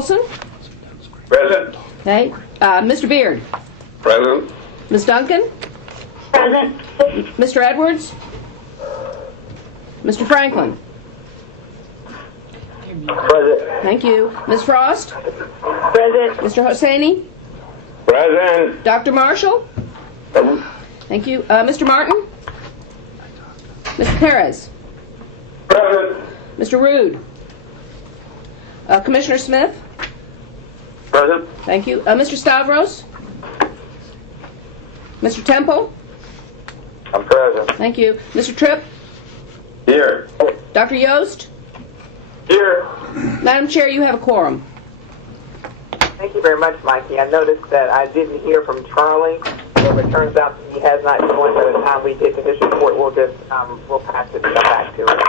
Colson? Present. Okay. Mr. Beard? Present. Ms. Duncan? Present. Mr. Edwards? Mr. Franklin? Present. Thank you. Ms. Frost? Present. Mr. Hosseini? Present. Dr. Marshall? Present. Thank you. Mr. Martin? Mr. Perez? Present. Mr. Rude? Commissioner Smith? Present. Thank you. Mr. Stavros? Mr. Temple? I'm present. Thank you. Mr. Tripp? Here. Dr. Yost? Here. Madam Chair, you have a quorum. Thank you very much, Mikey. I noticed that I didn't hear from Charlie, so if it turns out that he has not joined by the time we get to his report, we'll just we'll pass it and come back to it.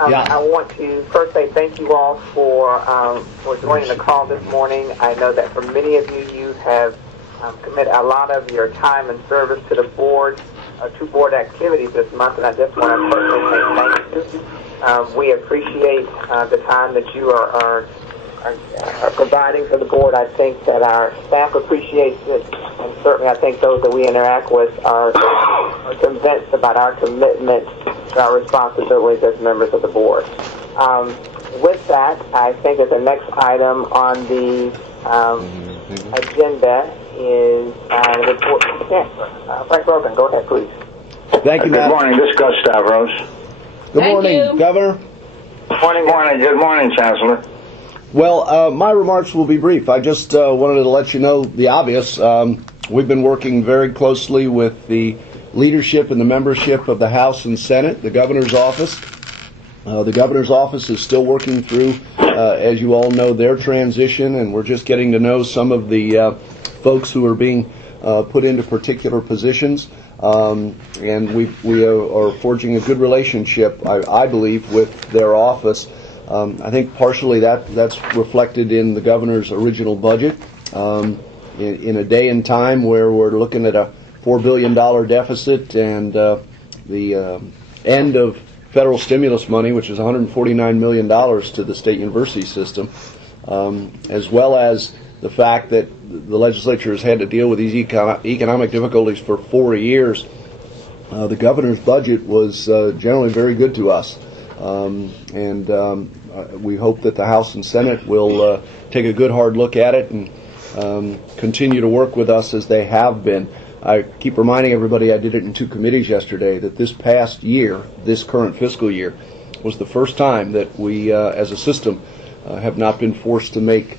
I want to first say thank you all for joining the call this morning. I know that for many of you, you have committed a lot of your time and service to the board, to board activities this month, and I just want to personally say thank you. We appreciate the time that you are providing for the board. I think that our staff appreciates it, and certainly I think those that we interact with are convinced about our commitment to our responsibilities as members of the board. With that, I think that the next item on the agenda is the report from the Chancellor. Frank Rogan, go ahead, please. Thank you, Good Madam. morning. This is Gus Stavros. Good Thank morning, you. Governor. Morning. Morning. Good morning, Chancellor. Well, my remarks will be brief. I just wanted to let you know the obvious. We've been working very closely with the leadership and the membership of the House and Senate, the Governor's office. The Governor's office is still working through, as you all know, their transition, and we're just getting to know some of the folks who are being put into particular positions. And we are forging a good relationship, I believe, with their office. I think partially that's reflected in the Governor's original budget. In a day and time where we're looking at a $4 billion deficit and the end of federal stimulus money, which is $149 million to the state university system, as well as the fact that the legislature has had to deal with these economic difficulties for 4 years, the Governor's budget was generally very good to us. We hope that the House and Senate will take a good hard look at it and continue to work with us as they have been. I keep reminding everybody, I did it in 2 committees yesterday, that this past year, this current fiscal year, was the first time that we, as a system, have not been forced to make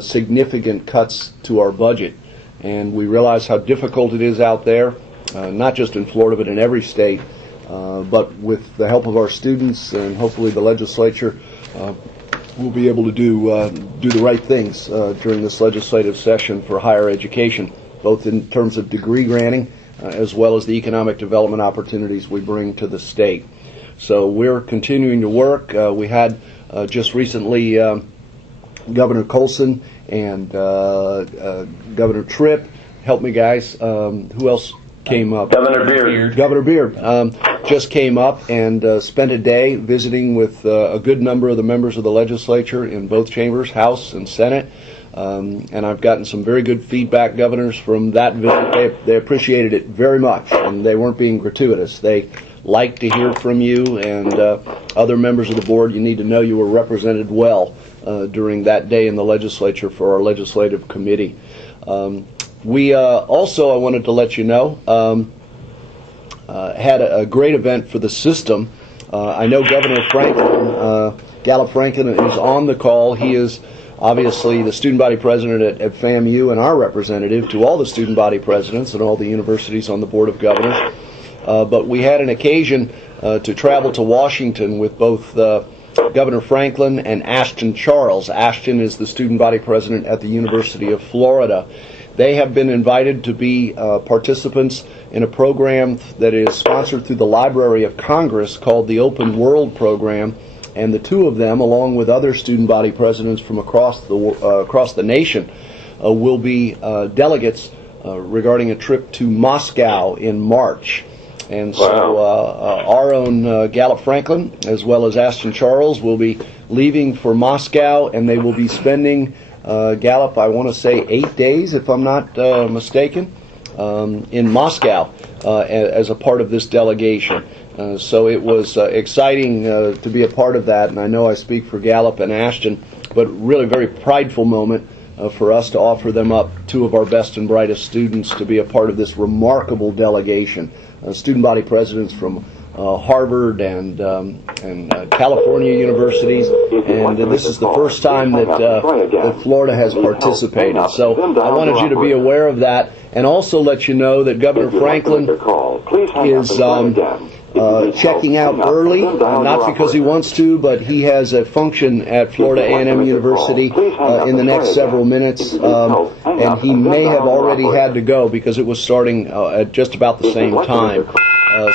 significant cuts to our budget. And we realize how difficult it is out there, not just in Florida, but in every state. But with the help of our students and hopefully the legislature, we'll be able to do the right things during this legislative session for higher education, both in terms of degree granting as well as the economic development opportunities we bring to the state. So we're continuing to work. We had just recently Governor Colson and Governor Tripp. Help me, guys. Who else came up? Governor Beard. Governor Beard just came up and spent a day visiting with a good number of the members of the legislature in both chambers, House and Senate. And I've gotten some very good feedback, governors, from that visit. They appreciated it very much, and they weren't being gratuitous. They like to hear from you, and other members of the board, you need to know you were represented well during that day in the legislature for our legislative committee. We also, I wanted to let you know, had a great event for the system. I know Governor Franklin, Gallup Franklin, is on the call. He is obviously the student body president at FAMU and our representative to all the student body presidents and all the universities on the Board of Governors. But we had an occasion to travel to Washington with both Governor Franklin and Ashton Charles. Ashton is the student body president at the University of Florida. They have been invited to be participants in a program that is sponsored through the Library of Congress called the Open World Program. And the two of them, along with other student body presidents from across the nation, will be delegates regarding a trip to Moscow in March. And so our own Gallup Franklin, as well as Ashton Charles, will be leaving for Moscow, and they will be spending, Gallup, I want to say 8 days, if I'm not mistaken, in Moscow as a part of this delegation. So it was exciting to be a part of that, and I know I speak for Gallup and Ashton, but really very prideful moment for us to offer them up two of our best and brightest students to be a part of this remarkable delegation. Student body presidents from Harvard and California universities, and this is the first time that Florida has participated. So I wanted you to be aware of that, and also let you know that Governor Franklin is checking out early, not because he wants to, but he has a function at Florida A&M University in the next several minutes, and he may have already had to go because it was starting at just about the same time.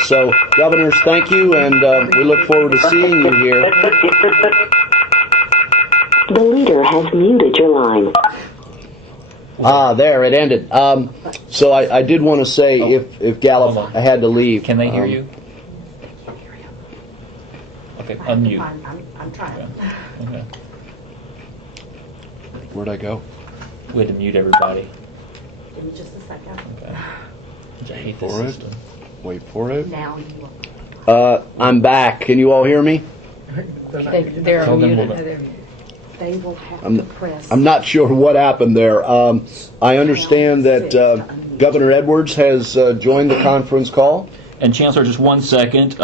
So, governors, thank you, and we look forward to seeing you here. The leader has muted your line. There, it ended. So I did want to say, if Gallup had to leave. Can they hear you? Okay, unmute. I'm trying. Okay. Where'd I go? We had to mute everybody. Give me just a second. Okay. I hate this For it. system. Wait for it. Now you will. I'm back. Can you all hear me? They're Tell them muted. we'll- They will have I'm- to press. I'm not sure what happened there. I understand that Governor Edwards has joined the conference call. And Chancellor, just 1 second.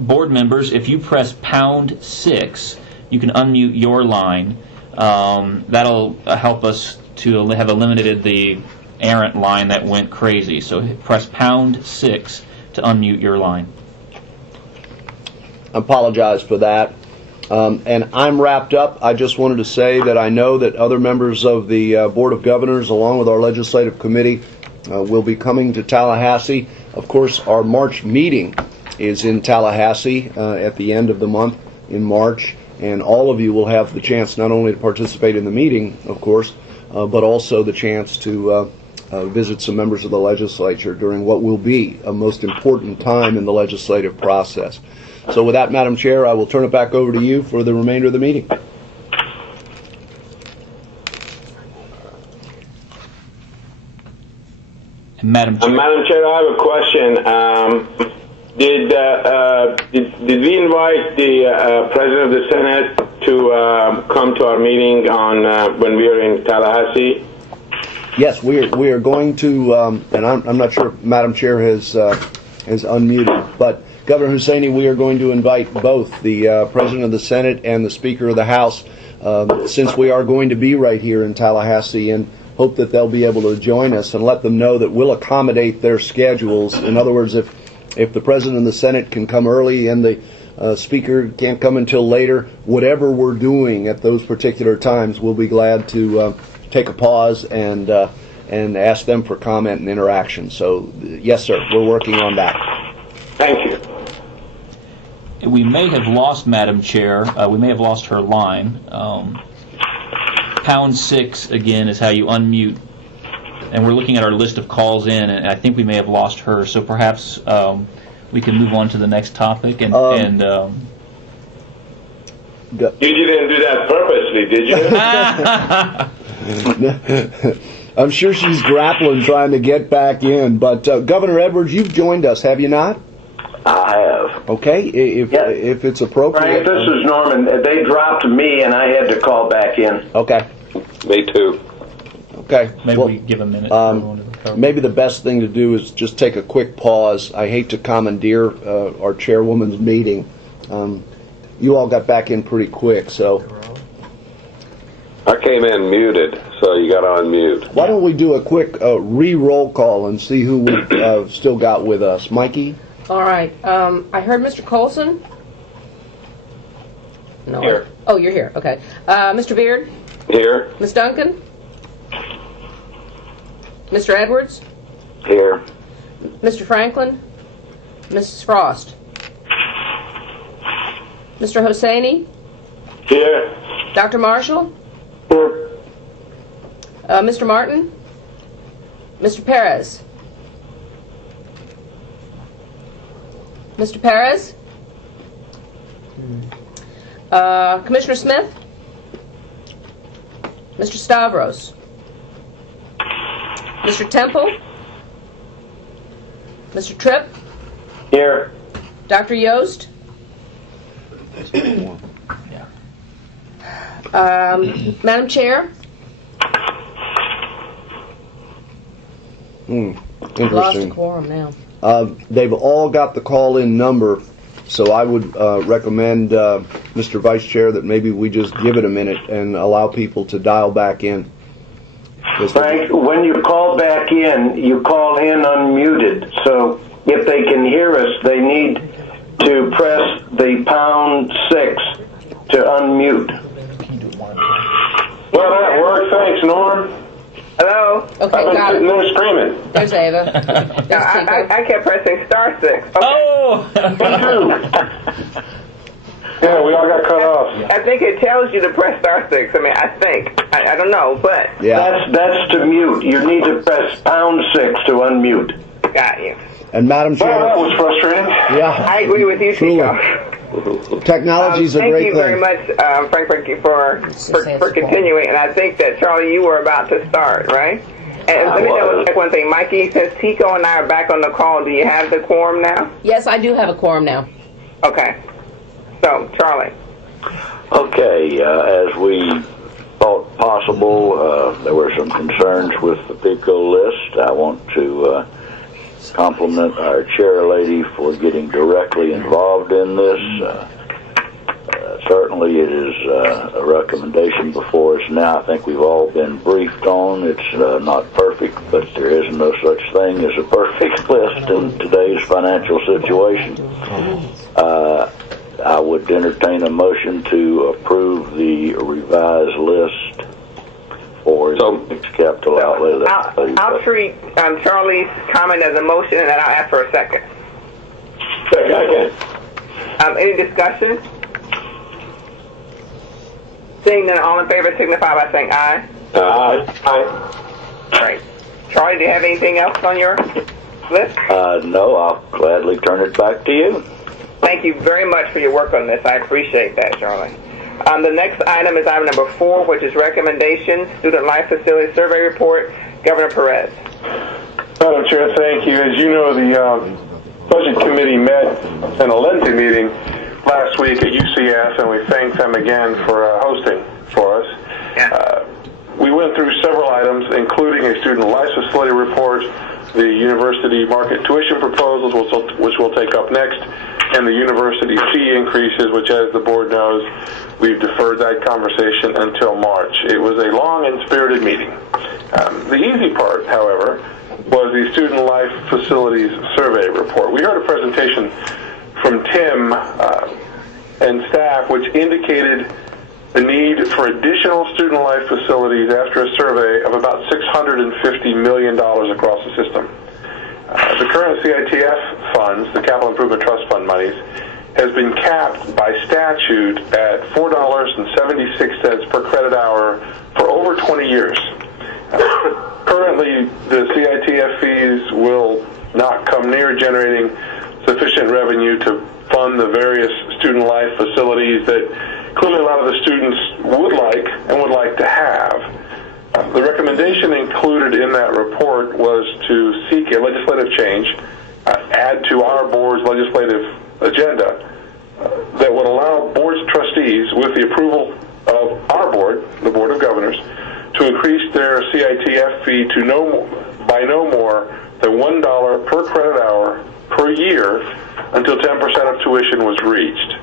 Board members, if you press #6, you can unmute your line. That'll help us to have eliminated the errant line that went crazy. So press #6 to unmute your line. I apologize for that. And I'm wrapped up. I just wanted to say that I know that other members of the Board of Governors, along with our legislative committee, will be coming to Tallahassee. Of course, our March meeting is in Tallahassee at the end of the month in March, and all of you will have the chance not only to participate in the meeting, of course, but also the chance to visit some members of the legislature during what will be a most important time in the legislative process. So with that, Madam Chair, I will turn it back over to you for the remainder of the meeting. Madam Chair. Madam Chair, I have a question. Did we invite the President of the Senate to come to our meeting on when we are in Tallahassee? Yes, we are going to, and I'm not sure if Madam Chair has unmuted, but Governor Hussaini, we are going to invite both the President of the Senate and the Speaker of the House, since we are going to be right here in Tallahassee, and hope that they'll be able to join us and let them know that we'll accommodate their schedules. In other words, if the President of the Senate can come early and the Speaker can't come until later, whatever we're doing at those particular times, we'll be glad to take a pause and ask them for comment and interaction. So, yes, sir, we're working on that. Thank you. We may have lost Madam Chair. We may have lost her line. #6 again is how you unmute, and we're looking at our list of calls in, and I think we may have lost her. So perhaps we can move on to the next topic. You didn't do that purposely, did you? I'm sure she's grappling trying to get back in, but Governor Edwards, you've joined us, have you not? I have. Okay, if it's appropriate. Frank, this is Norman. They dropped me, and I had to call back in. Okay. Me too. Okay. maybe Well, we give a minute. For everyone to recover. maybe the best thing to do is just take a quick pause. I hate to commandeer our chairwoman's meeting. You all got back in pretty quick, so I came in muted, so you got to unmute. why don't we do a quick re-roll call and see who we still got with us. Mikey? All right. I heard Mr. Colson. No. Here. Oh, you're here. Okay. Mr. Beard? Here. Ms. Duncan? Mr. Edwards? Here. Mr. Franklin? Mrs. Frost? Mr. Hosseini? Here. Dr. Marshall? Here. Mr. Martin? Mr. Perez? Mr. Perez? Commissioner Smith? Mr. Stavros? Mr. Temple? Mr. Tripp? Here. Dr. Yost? Madam Chair? Lost a Interesting. quorum now. They've all got the call-in number, so I would recommend, Mr. Vice Chair, that maybe we just give it a minute and allow people to dial back in. Frank, when you call back in, you call in unmuted. So if they can hear us, they need to press the #6 to unmute. Well, that worked. Thanks, Norm. Hello? Okay, I've been got sitting it. there screaming. There's Ava. There's Tinker. I kept pressing *6. Okay. Oh! Yeah, we all got cut off. I think it tells you to press *6. I mean, I think. I don't know, but Yeah. That's to mute. You need to press #6 to unmute. got you. And Madam Well, that Chair, was frustrating. yeah, I agree with you, Truly. Chico. technology's a Thank great you very thing. much, Frank, for continuing. And I think that, Charlie, you were about to start, right? And let me double check one thing. Mikey, since Tico and I are back on the call, do you have the quorum now? Yes, I do have a quorum now. Okay. So, Charlie. Okay, as we thought possible, there were some concerns with the PICO list. I want to compliment our chair lady for getting directly involved in this. Certainly it is a recommendation before us now. I think we've all been briefed on. It's not perfect, but there is no such thing as a perfect list in today's financial situation. I would entertain a motion to approve the revised list for capital outlay. I'll treat Charlie's comment as a motion, and then I'll ask for a second. Second. Any discussion? Seeing none, all in favor signify by saying aye. Aye. Great. Charlie, do you have anything else on your list? No, I'll gladly turn it back to you. Thank you very much for your work on this. I appreciate that, Charlie. The next item is item number 4, which is recommendations, Student Life Facility Survey Report. Governor Perez. Madam Chair, thank you. As you know, the Budget Committee met in a lengthy meeting last week at UCS, and we thank them again for hosting for us. Yeah. We went through several items, including a Student Life Facility Report, the university market tuition proposals, which we'll take up next, and the university fee increases, which, as the board knows, we've deferred that conversation until March. It was a long and spirited meeting. The easy part, however, was the Student Life Facilities Survey Report. We heard a presentation from Tim and staff, which indicated the need for additional student life facilities after a survey of about $650 million across the system. The current CITF funds, the Capital Improvement Trust Fund monies, has been capped by statute at $4.76 per credit hour for over 20 years. Currently, the CITF fees will not come near generating sufficient revenue to fund the various student life facilities that clearly a lot of the students would like to have. The recommendation included in that report was to seek a legislative change, add to our board's legislative agenda, that would allow board's trustees, with the approval of our board, the Board of Governors, to increase their CITF fee to no more than $1 per credit hour per year until 10% of tuition was reached.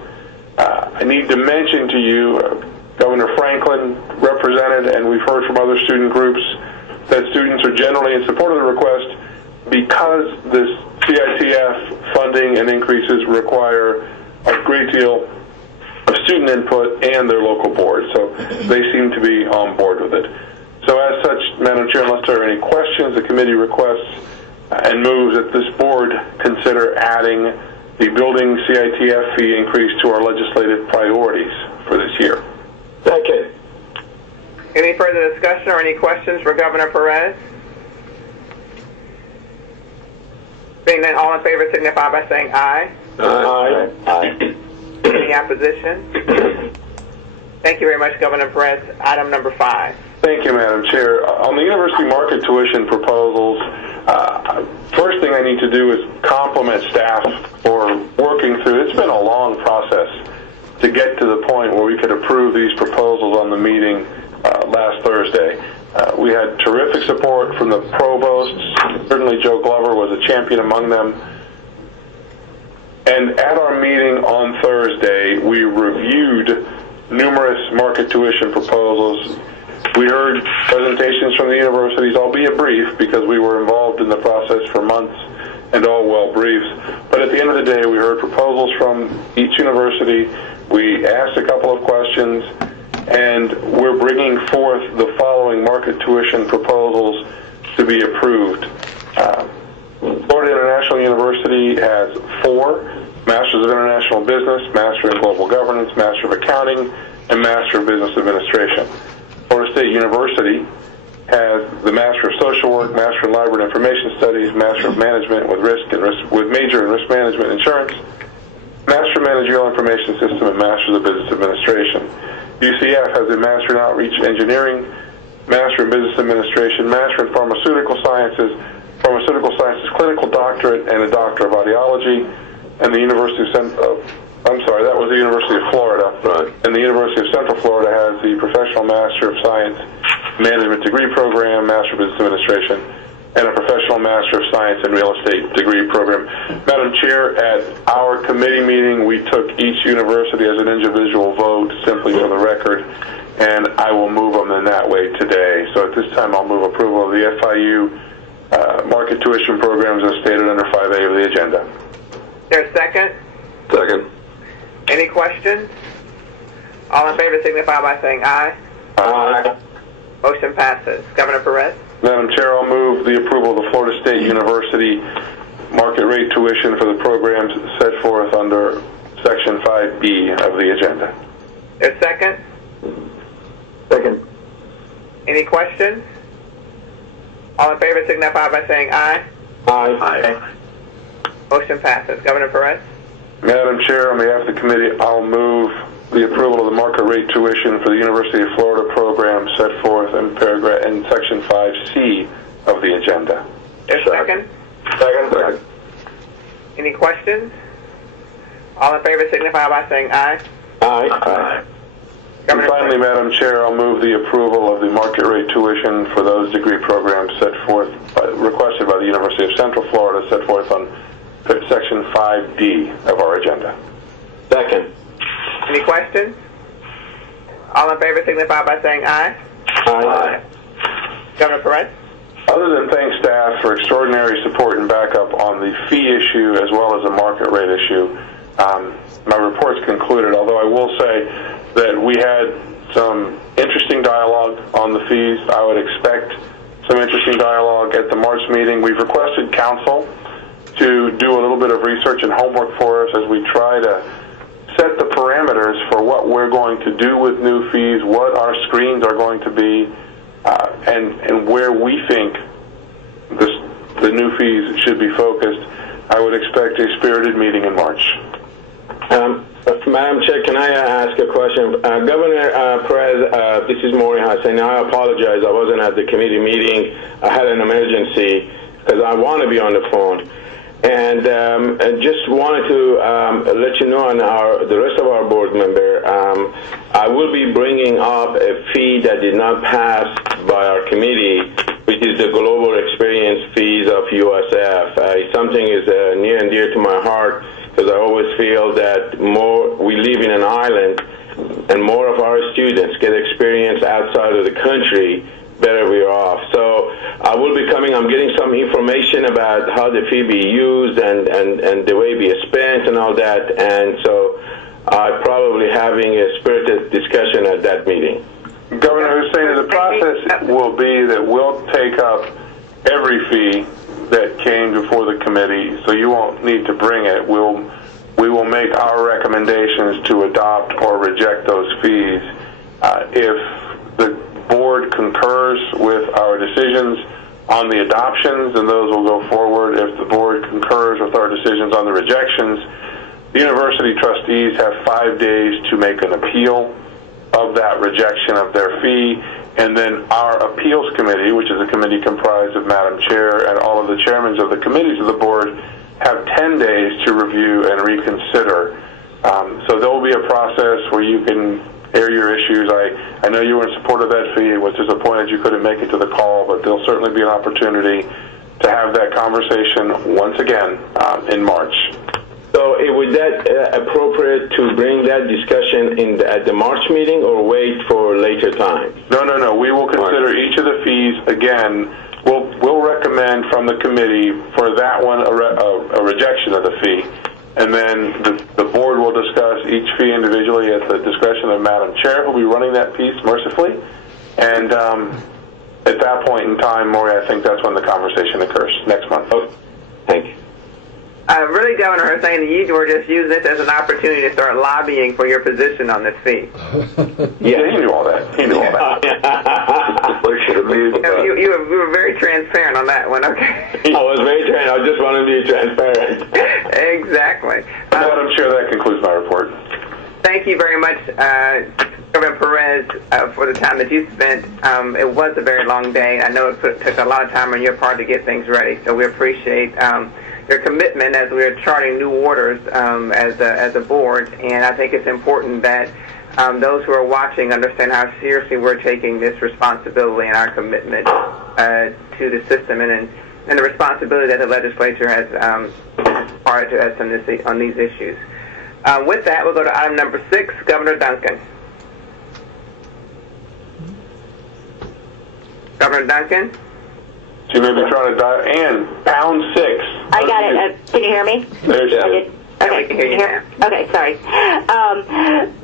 I need to mention to you, Governor Franklin represented, and we've heard from other student groups, that students are generally in support of the request because this CITF funding and increases require a great deal of student input and their local board. So they seem to be on board with it. So as such, Madam Chair, unless there are any questions, the committee requests and moves that this board consider adding the building CITF fee increase to our legislative priorities for this year. Second. Any further discussion or any questions for Governor Perez? Being none, all in favor signify by saying aye. Aye. Aye. Any opposition? Thank you very much, Governor Perez. Item number 5. Thank you, Madam Chair. On the university market tuition proposals, first thing I need to do is compliment staff for working through. It's been a long process to get to the point where we could approve these proposals on the meeting last Thursday. We had terrific support from the provosts. Certainly Joe Glover was a champion among them. And at our meeting on Thursday, we reviewed numerous market tuition proposals. We heard presentations from the universities, albeit brief, because we were involved in the process for months and all well briefs. But at the end of the day, we heard proposals from each university. We asked a couple of questions, and we're bringing forth the following market tuition proposals to be approved. Florida International University has 4: Masters of International Business, Master in Global Governance, Master of Accounting, and Master of Business Administration. Florida State University has the Master of Social Work, Master in Library and Information Studies, Master of Management with major in Risk Management Insurance, Master of Managerial Information System, and Master of Business Administration. UCF has a Master in Outreach Engineering, Master in Business Administration, Master in Pharmaceutical Sciences Clinical Doctorate, and a Doctor of Audiology. And the University of that was the University of Florida. Right. And the University of Central Florida has the Professional Master of Science Management Degree Program, Master of Business Administration, and a Professional Master of Science and Real Estate Degree Program. Madam Chair, at our committee meeting, we took each university as an individual vote, simply for the record, and I will move them in that way today. So at this time, I'll move approval of the FIU market tuition programs as stated under 5A of the agenda. There's a second? Second. Any questions? All in favor signify by saying aye. Aye. Motion passes. Governor Perez? Madam Chair, I'll move the approval of the Florida State University market rate tuition for the programs set forth under Section 5B of the agenda. There's a second? Second. Any questions? All in favor signify by saying aye. Aye. Motion passes. Governor Perez? Madam Chair, on behalf of the committee, I'll move the approval of the market rate tuition for the University of Florida program set forth in Section 5C of the agenda. There's a second? Second. Any questions? All in favor signify by saying aye. Aye. And finally, Madam Chair, I'll move the approval of the market rate tuition for those degree programs set forth, requested by the University of Central Florida, set forth on Section 5D of our agenda. Second. Any questions? All in favor signify by saying aye. Aye. Governor Perez? Other than thank staff for extraordinary support and backup on the fee issue as well as the market rate issue, my report's concluded, although I will say that we had some interesting dialogue on the fees. I would expect some interesting dialogue at the March meeting. We've requested counsel to do a little bit of research and homework for us as we try to set the parameters for what we're going to do with new fees, what our screens are going to be, and where we think the new fees should be focused. I would expect a spirited meeting in March. Madam Chair, can I ask a question? Governor Perez, this is Maureen Hassan. I apologize. I wasn't at the committee meeting. I had an emergency because I want to be on the phone. And I just wanted to let you know, and the rest of our board member, I will be bringing up a fee that did not pass by our committee, which is the global experience fees of USF. It's something is near and dear to my heart because I always feel that we live in an island, and more of our students get experience outside of the country, better we are off. So I will be coming. I'm getting some information about how the fee be used and the way it be spent and all that. And so I'm probably having a spirited discussion at that meeting. Governor Hussein, the process will be that we'll take up every fee that came before the committee, so you won't need to bring it. We will make our recommendations to adopt or reject those fees. If the board concurs with our decisions on the adoptions, and those will go forward. If the board concurs with our decisions on the rejections, the university trustees have 5 days to make an appeal of that rejection of their fee. And then our appeals committee, which is a committee comprised of Madam Chair and all of the chairmen of the committees of the board, have 10 days to review and reconsider. So there will be a process where you can air your issues. I know you were in support of that fee. Was disappointed you couldn't make it to the call, but there'll certainly be an opportunity to have that conversation once again in March. So would that appropriate to bring that discussion at the March meeting or wait for later time? No. We will consider each of the fees again. We'll recommend from the committee for that one a rejection of the fee. And then the board will discuss each fee individually at the discretion of Madam Chair, who will be running that piece mercifully. And at that point in time, Maury, I think that's when the conversation occurs, next month. Oh, thank you. Really, Governor Hussain, you were just using this as an opportunity to start lobbying for your position on this fee. Yeah, he knew all that. You were very transparent on that one, okay? I was very transparent. I just wanted to be transparent. Exactly. Madam Chair, that concludes my report. Thank you very much, Governor Perez, for the time that you spent. It was a very long day. I know it took a lot of time on your part to get things ready, so we appreciate your commitment as we are charting new waters as a board. And I think it's important that those who are watching understand how seriously we're taking this responsibility and our commitment to the system and the responsibility that the legislature has imparted to us on these issues. With that, we'll go to item number 6, Governor Duncan. Governor Duncan? She may be trying to dial, and #6. I got it. Can you hear me? There she is. Okay, can you hear me? Okay, sorry.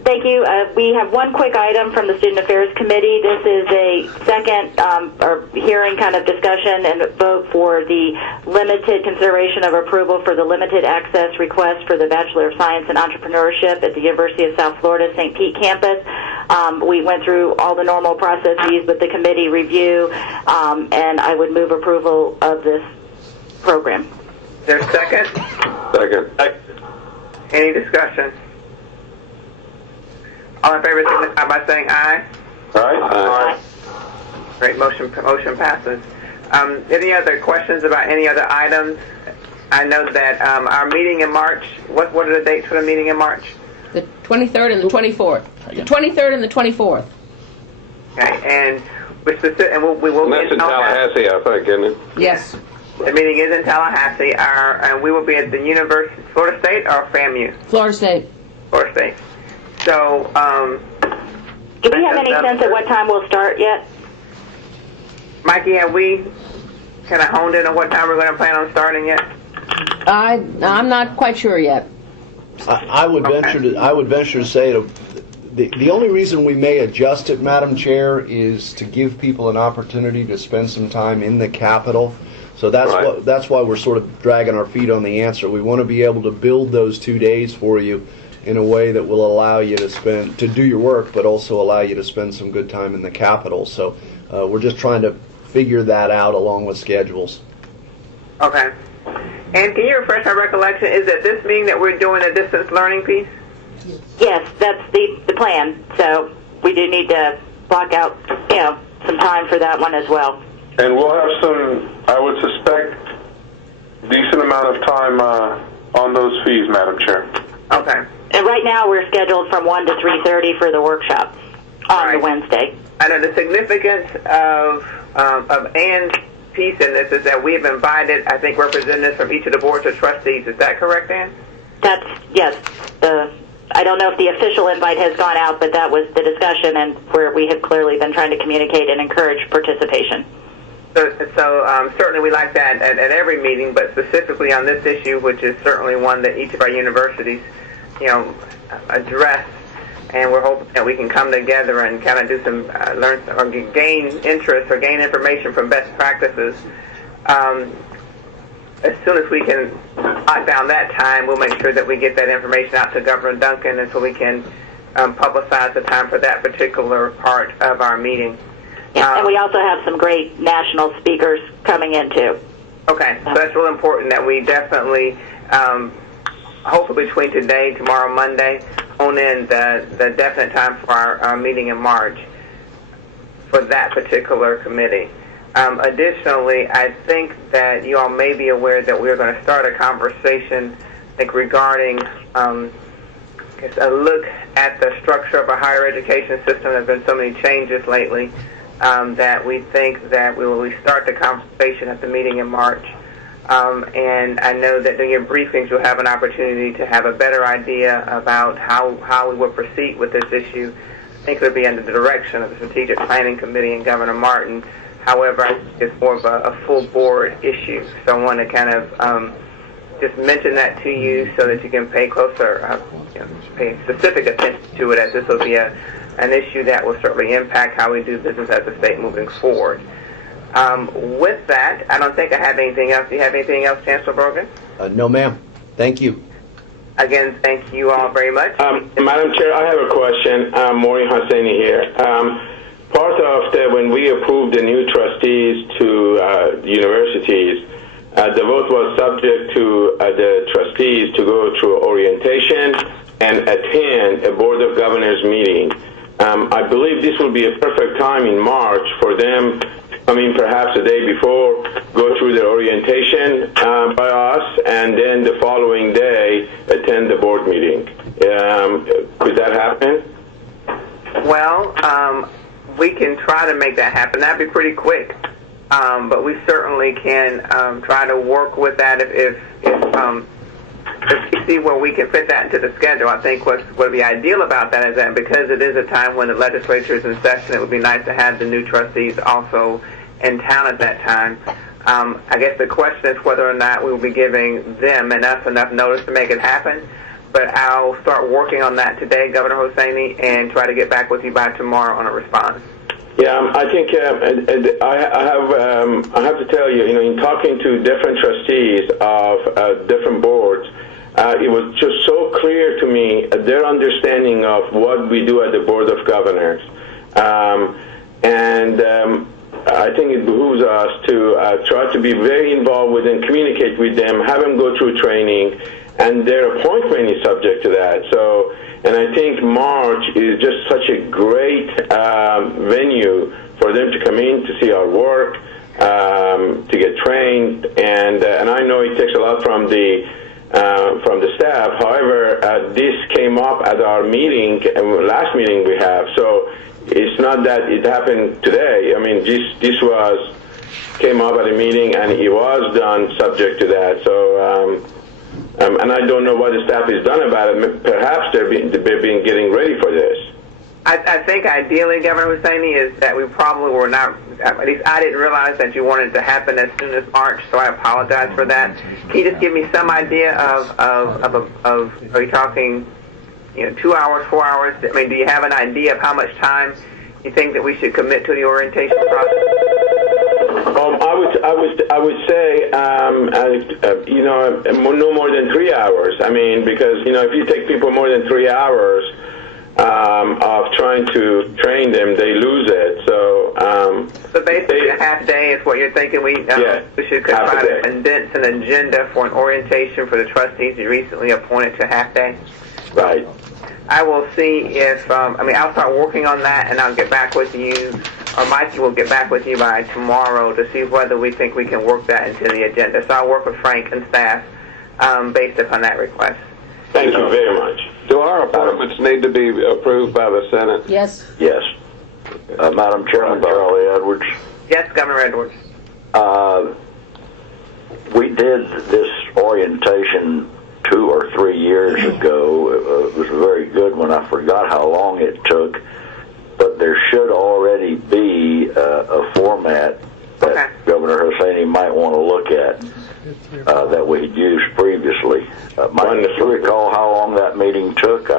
Thank you. We have one quick item from the Student Affairs Committee. This is a second or hearing kind of discussion and vote for the limited consideration of approval for the limited access request for the Bachelor of Science in Entrepreneurship at the University of South Florida St. Pete campus. We went through all the normal processes with the committee review, and I would move approval of this program. There's a second? Second. Any discussion? All in favor signify by saying aye. Aye. Great, motion passes. Any other questions about any other items? I know that our meeting in March, what are the dates for the meeting in March? The 23rd and the 24th. The 23rd and the 24th. Okay, and we will That's in Tallahassee, I think, isn't it? Yes. The meeting is in Tallahassee. And we will be at the University, Florida State or FAMU? Florida State. Florida State. So, do we have any sense at what time we'll start yet? Mikey, have we kind of honed in on what time we're going to plan on starting yet? I'm not quite sure yet. I would venture to say the only reason we may adjust it, Madam Chair, is to give people an opportunity to spend some time in the Capitol. So that's why we're sort of dragging our feet on the answer. We want to be able to build those 2 days for you in a way that will allow you to do your work, but also allow you to spend some good time in the Capitol. So we're just trying to figure that out along with schedules. Okay. And can you refresh my recollection? Is it this meeting that we're doing a distance learning piece? Yes, that's the plan. So we do need to block out, some time for that one as well. And we'll have some, I would suspect, decent amount of time on those fees, Madam Chair. Okay. And right now we're scheduled from 1 to 3:30 for the workshop on the Wednesday. I know the significance of Ann's piece in this is that we have invited, I think, representatives from each of the boards of trustees. Is that correct, Ann? Yes. I don't know if the official invite has gone out, but that was the discussion and where we have clearly been trying to communicate and encourage participation. So certainly we like that at every meeting, but specifically on this issue, which is certainly one that each of our universities, address, and we're hoping that we can come together and kind of do some learn or gain interest or gain information from best practices. As soon as we can lock down that time, we'll make sure that we get that information out to Governor Duncan, and so we can publicize the time for that particular part of our meeting. Yeah, and we also have some great national speakers coming in, too. Okay, so that's real important that we definitely, hopefully between today, tomorrow, Monday, hone in the definite time for our meeting in March for that particular committee. Additionally, I think that you all may be aware that we're going to start a conversation, I think, regarding a look at the structure of a higher education system. There have been so many changes lately that we think that we will start the conversation at the meeting in March. And I know that during your briefings you'll have an opportunity to have a better idea about how we will proceed with this issue. I think it would be under the direction of the Strategic Planning Committee and Governor Martin. However, I think it's more of a full board issue. So I want to kind of just mention that to you so that you can pay closer, pay specific attention to it, as this will be an issue that will certainly impact how we do business as a state moving forward. With that, I don't think I have anything else. Do you have anything else, Chancellor Brogan? No, ma'am. Thank you. Again, thank you all very much. Madam Chair, I have a question. Maureen Hosseini here. Part of when we approved the new trustees to the universities, the vote was subject to the trustees to go through orientation and attend a Board of Governors meeting. I believe this will be a perfect time in March for them to come in perhaps a day before, go through their orientation by us, and then the following day attend the board meeting. Could that happen? Well, we can try to make that happen. That'd be pretty quick. But we certainly can try to work with that if we see where we can fit that into the schedule. I think what would be ideal about that is that because it is a time when the legislature is in session, it would be nice to have the new trustees also in town at that time. I guess the question is whether or not we will be giving them and us enough notice to make it happen. But I'll start working on that today, Governor Hosseini, and try to get back with you by tomorrow on a response. Yeah, I think I have to tell you, in talking to different trustees of different boards, it was just so clear to me their understanding of what we do at the Board of Governors. I think it behooves us to try to be very involved with them, communicate with them, have them go through training, and their appointment is subject to that. So, and I think March is just such a great venue for them to come in to see our work, to get trained, and I know it takes a lot from the staff. However, this came up at our meeting, last meeting we have. So it's not that it happened today. I mean, this came up at a meeting, and it was done subject to that. So. And I don't know what the staff has done about it. Perhaps they're getting ready for this. I think ideally, Governor Hosseini, is that we probably were not, at least I didn't realize that you wanted it to happen as soon as March, so I apologize for that. Can you just give me some idea of are you talking, 2 hours, 4 hours? I mean, do you have an idea of how much time you think that we should commit to the orientation process? I would say, no more than 3 hours. I mean, because, if you take people more than 3 hours of trying to train them, they lose it. So basically a half day is what you're thinking we should try to condense an agenda for an orientation for the trustees you recently appointed to a half day? Right. I will see if, I'll start working on that, and I'll get back with you, or Mikey will get back with you by tomorrow to see whether we think we can work that into the agenda. So I'll work with Frank and staff based upon that request. Thank you very much. Do our appointments need to be approved by the Senate? Yes. Yes. Madam Chairman, Charlie Edwards. Yes, Governor Edwards. We did this orientation 2 or 3 years ago. It was a very good one. I forgot how long it took, but there should already be a format that Governor Hosseini might want to look at that we had used previously. Mike, do you recall how long that meeting took?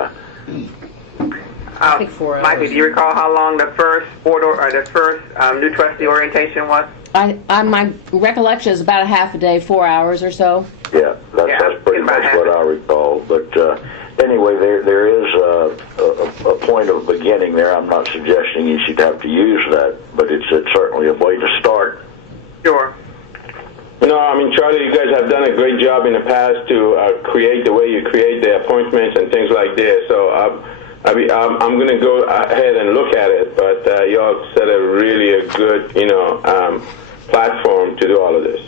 I think 4 hours. Mikey, do you recall how long the first new trustee orientation was? My recollection is about a half a day, 4 hours or so. Yeah, that's pretty much what I recall. But anyway, there is a point of beginning there. I'm not suggesting you should have to use that, but it's certainly a way to start. Sure. No, I mean, Charlie, you guys have done a great job in the past to create the way you create the appointments and things like this. So I'm going to go ahead and look at it, but y'all set a really good, platform to do all of this.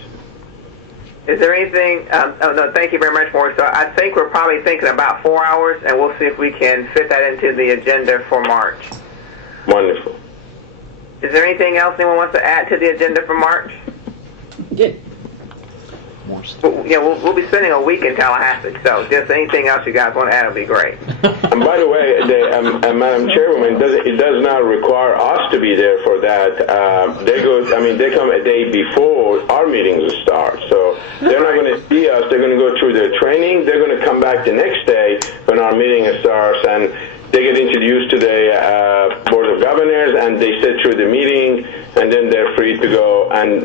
Is there anything? Oh no, thank you very much, Maurice. So I think we're probably thinking about 4 hours, and we'll see if we can fit that into the agenda for March. Wonderful. Is there anything else anyone wants to add to the agenda for March? Yeah. We'll be spending a week in Tallahassee, so just anything else you guys want to add will be great. And by the way, Madam Chairwoman, it does not require us to be there for that. They come a day before our meetings start, so they're not going to see us. They're going to go through their training. They're going to come back the next day when our meeting starts, and they get introduced to the Board of Governors, and they sit through the meeting, and then they're free to go. And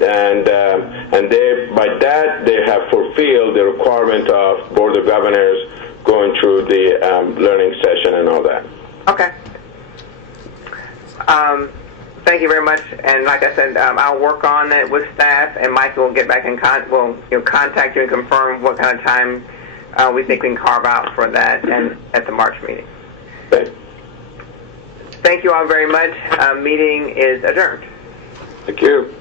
they, by that, they have fulfilled the requirement of Board of Governors going through the learning session and all that. Okay. Thank you very much. And like I said, I'll work on it with staff, and Mike will get back in contact you and confirm what kind of time we think we can carve out for that and at the March meeting. Thank you all very much. Meeting is adjourned. Thank you.